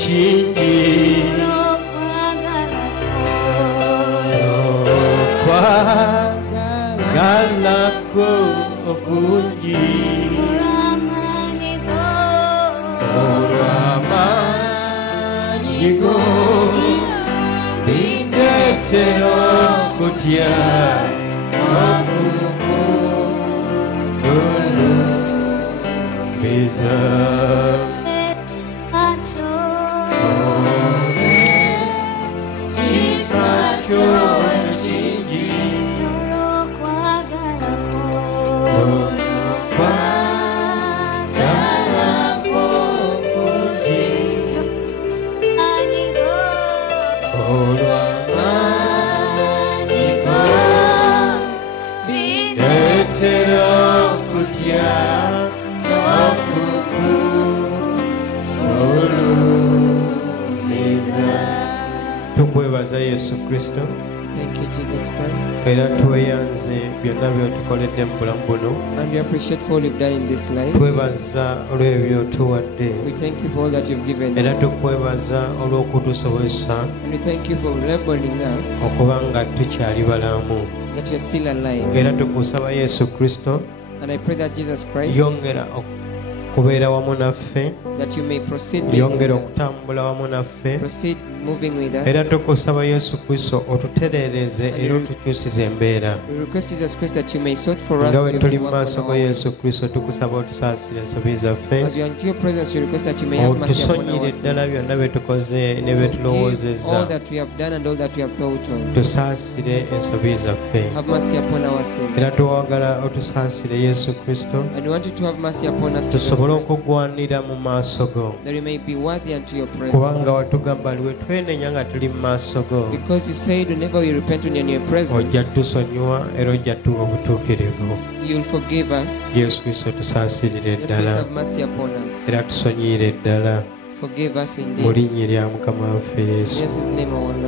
kingi galako okungi olw'amaanyigo bindetera okutya okukulumiza tukwebaza Yesu Kristo. Thank you, Jesus Christ. Era tweyanze byonna by'otukoledde mu bulamu buno. And we appreciate for all you've done in this life. Twebaza olw'ebyo tuwadde. We thank you for all that you've given Era us. tukwebaza olw'okutusobozesa And we thank you for enabling us okuba nga tukyali balamu. that we are still alive. Era tukusaba Yesu Kristo And I pray that Jesus Christ, yongera okubeera wamu naffe, that you may proceed being yongera with us. okutambula wamu naffe. Proceed moving with us. Era tukusaba Yesu Kristo otutereereze era otukyusize embeera. We request Jesus Christ that you may sort for us nga bwe your tuli mu work maaso on ga our Yesu ways. Kristo tukusaba otusaasire ensobi zaffe. As we are into your presence, we request that you may have mercy upon Otusonyiire our ddala sins. byonna bye tukoze ne bye Forgive tulowoozezza. all that we have done and all that we have thought on. Tusaasire ensobi zaffe. Have mercy upon our sins. Era twagala otusaasire Yesu Kristo And we want you to have mercy upon us, Jesus tusobole Christ, okugwanira mu maaso go. that we may be worthy unto your Kubanga presence. watugamba liwe twenenya nga tuli mu maaso go. Because you said whenever we repent when you're in your Ojja presence, tusonyiwa era ojja tuwa obutuukirivu. you'll forgive us. Yesu Kristo tusaasirire Yes, please ddala have mercy upon us. era tusonyiire ddala Forgive us mu indeed. linnya lya Mukama waffe Yesu. In Jesus' name, our Lord.